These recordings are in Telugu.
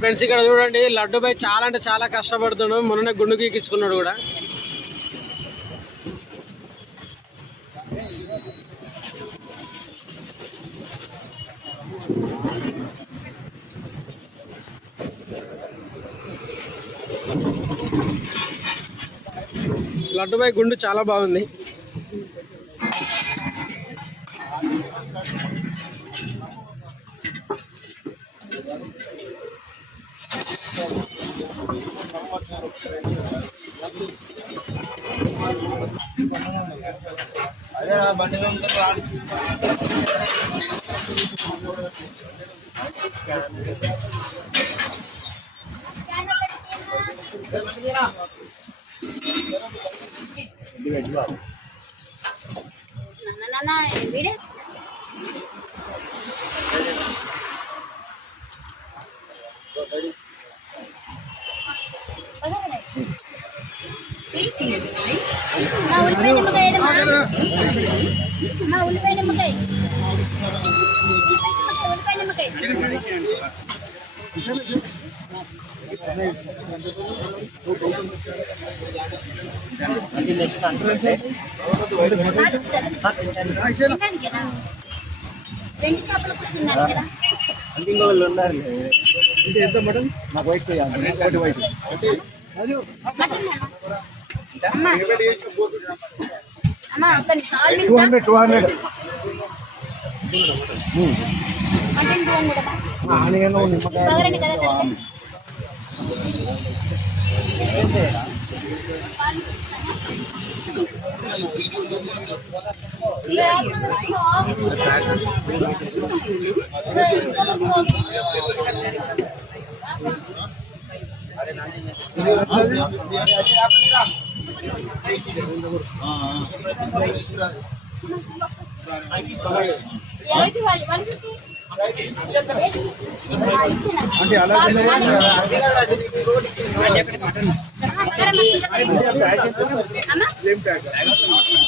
ఫ్రెండ్స్ ఇక్కడ చూడండి, లడ్డు బాయ్ చాలా అంటే చాలా కష్టపడుతున్నాడు. మొన్ననే గుండు గీకించుకున్నాడు కూడా. లడ్డు బాయ్ గుండు చాలా బాగుంది. అదే బండిలో ఉంటుంది వీడే ఉల్లిపాయ నిమ్మకాయ ఉల్లిపాయ నిమ్మకాయ ఉల్లిపాయ నిమ్మకాయ రెండు చేపలు కూడా తిన్నాను కదా. అమ్మా ఒక్క నిమిషం మటన్ 200 కదా.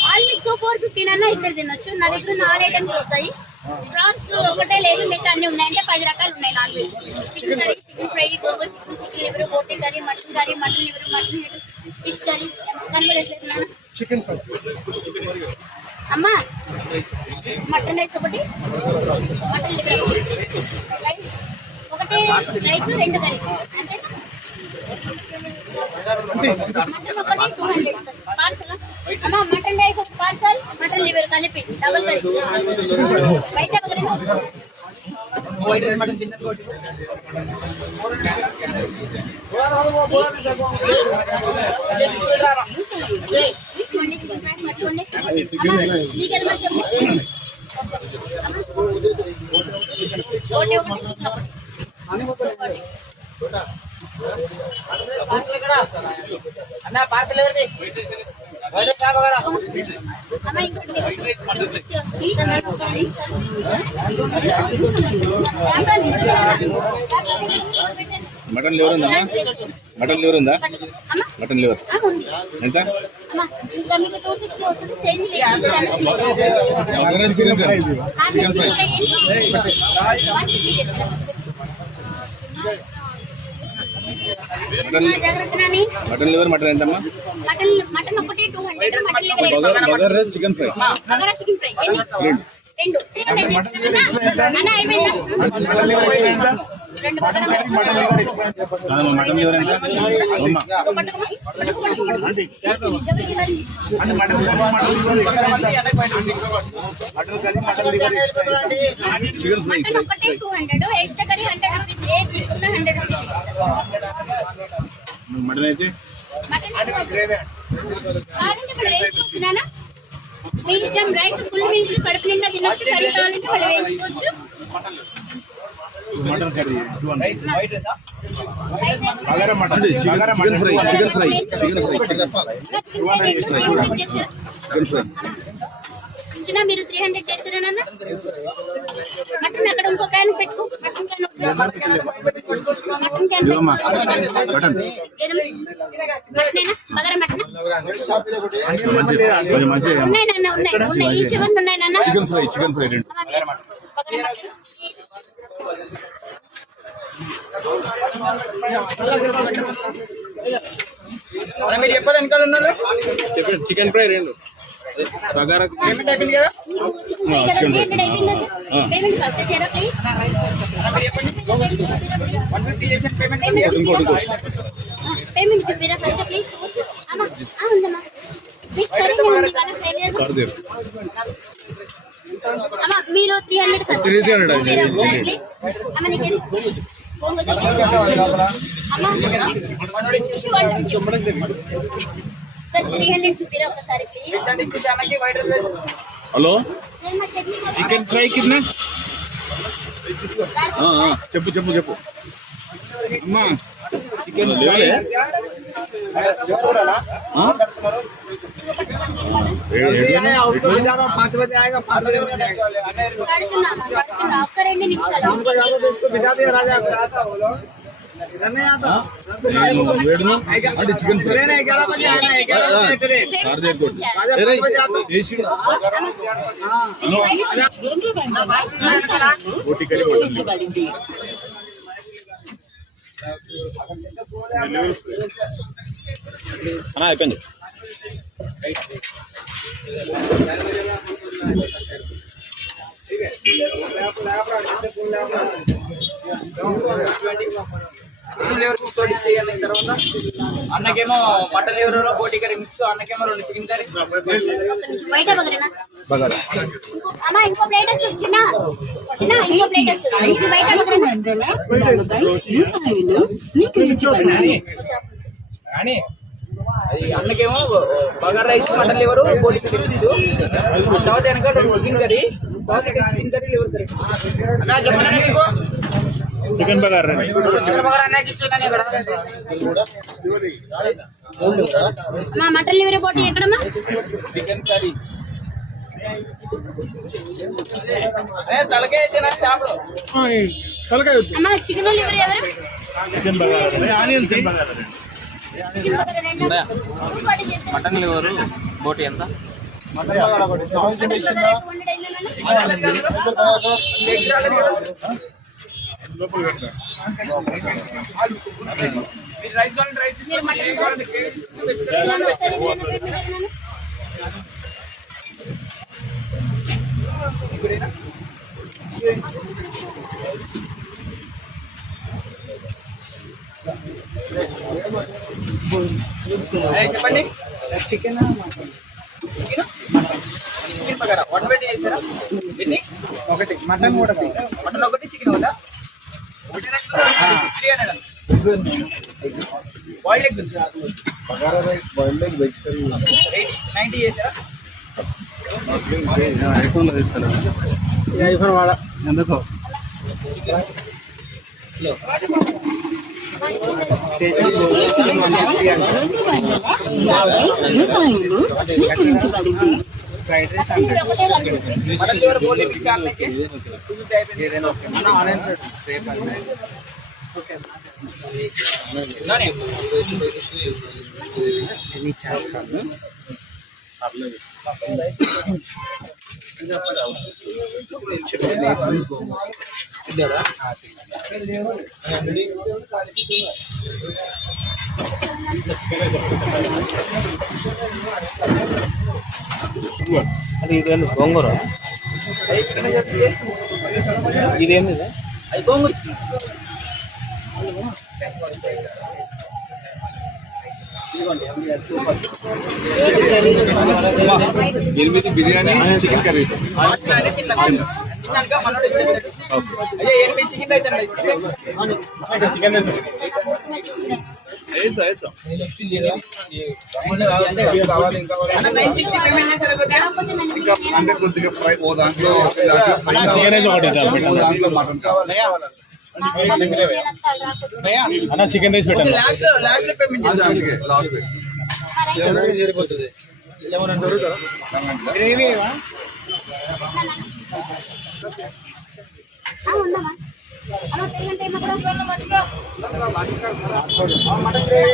ఆల్ మిక్స్ 450 అన్న ఇద్దరు తినొచ్చు. నా దగ్గర 4 ఐటమ్స్ వస్తాయి. ప్రాన్స్ ఒకటే లేదు, మిగతా అన్ని ఉన్నాయి. అంటే 10 రకాలు ఉన్నాయి non veg. Chicken curry, chicken fry, గోంగూర చికెన్, చికెన్ లివర్, బోటీ curry, mutton liver, mutton head, fish curry. కనబడట్లేదు నాన్న. చికెన్ ఫ్రై అమ్మా, మటన్ రైస్ ఒకటి, మటన్ లివర్ రైస్ ఒకటి, రైస్ 2 కర్రీ అంటే మటన్ ఒకటి 200 పార్సల్. అమ్మా మటన్ రైస్ ఒక పార్సల్, మటన్ లివర్ కలిపి డబల్ కర్రీ. బయట అన్న పార్సల్ ఎవరిది? మటన్ లివర్ ఉందా? మటన్ లివర్ ఉందా? మటన్ లివర్ ఎంత? మటన్ లివర్ మటన్ ఎంతమ్మా? మటన్ ఒకటి 200, bagara rice chicken fry. Bagara chicken fry రెండు 300 అన్న అయిపోయిందా? మటన్ లివర్ ఎంత? చికెన్ ఫ్రై ఒకటి 200, ఎక్స్ట్రా కర్రీ 100 రూపీస్. ఏ తీసుకున్నా 100 రూపీస్. మటన్ అయితే వేసుకోవచ్చునా? మీ ఇష్టం. రైస్ ఫుల్ మీల్స్ కడుపు నిండా తినొచ్చు. కర్రీ కావాలంటే వాళ్ళు వేయించుకోవచ్చు. Mutton curry 200. బగారా mutton chicken fry chicken fry ఇచ్చిన మీరు 300 చేస్తారనన్నా. మటన్ అక్కడ ఇంకో క్యాన్ పెట్టుకో. మటన్ క్యాన్ బగారా మటన్ ఉన్నాయి నాన్న, ఉన్నాయి. ఈ చివరి ఉన్నాయి నాన్న. చికెన్ ఫ్రై మీరు చెప్పాలి వెనకాల ఉన్నారు. చెప్పండి. Chicken fry 2 bagara. పేమెంట్ అయిపోయింది కదా. పేమెంట్ ఫస్ట్ చేయరా ప్లీజ్. మీరు చెప్పండి. 150 చేసిన పేమెంట్ పేమెంట్ చూపిరా ఫస్ట్ ప్లీజ్. అమ్మా ఉందమ్మా మీకు కరెక్ట్ ఉంది వాళ్ళ ఫెయిలియర్. అమ్మా మీరు 300 ఫస్ట్ 300 ప్లీజ్. అమ్మా నీకు అమ్మా సార్ 300 చూపిరా ఒకసారి please. Hello chutney chicken fry కింద చెప్పు చెప్పు చెప్పు అమ్మా చికెన్ లేవలే ఒక్క 2 నిమిషాలు అంటే చికెన్ ఫ్రై బోటి కర్రీ అన్నా అయిపోయింది. అన్నకేమో మటన్ లివర్ బోటి కర్రీ మిక్స్, అన్నకేమో 2 చికెన్ కర్రీ. బయట బగరేనా అమ్మా ఇంకో ప్లేట్ వస్తుంది చిన్న చిన్న ఇంకో ప్లేట్ వస్తుంది ఇది బయట బగరేనా అది అన్నకేమో బగారా రైస్ మటన్ లివర్ బోటి కర్రీ మిక్స్, తర్వాత వెనక 2 చికెన్ కర్రీ, తర్వాత చికెన్ కర్రీ లివర్ కర్రీ. అన్నా చెప్పండి మీకు చికెన్ బగారా అమ్మా మటన్ లివర్ బోటి ఎక్కడమ్మా చికెన్ కర్రీ తలకాయ చేపలు అమ్మా చికెన్ లివర్ ఎవరు chicken bagara onions mutton liver బోటి ఎంత? చెప్పండి. చికెన్ చికెన్ బగారా 120 చేశారా? ఎన్ని? ఒకటి మటన్ కూడా మటన్ ఒకటి చికెన్ ఒకటా? Boiled egg boiled egg veg curry 90 చేశారా? ఐఫోన్లో తీస్తారా? ఐఫోన్ వాడ ఎందుకో ఫ్రైడ్ రైస్ మటన్ లివర్ బోటి మిక్స్ అన్నకి ఏదైనా ఓకే చేస్తాను. అది ఇదేంటి గోంగూర ఇదేంటి అది గోంగూర ఎనిమిది బిర్యానీ చికెన్ కర్రీ తిన్నాక మనోడు ఇచ్చేసాడు. అయ్యా 8 చికెన్ రైస్ అండి ఇచ్చేసాడు. చికెన్ అన్న 960 పేమెంట్ చేశారు కదా? అంటే కొద్దిగా ఫ్రై ఓ దాంట్లో చికెన్ రైస్ ఒకటి దాంట్లో మటన్ కావాలి. అన్న చికెన్ రైస్ పెట్టండి. లాస్ట్ లో పేమెంట్ చేశారు. అందుకే లాస్ట్ సరిపోతుంది. ఉందమ్మా అమ్మ పేమెంట్ టైం అక్కడ mutton gravy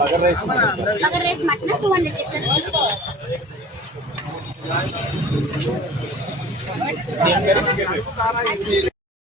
bagara rice bagara rice mutton 200 చేస్తారు.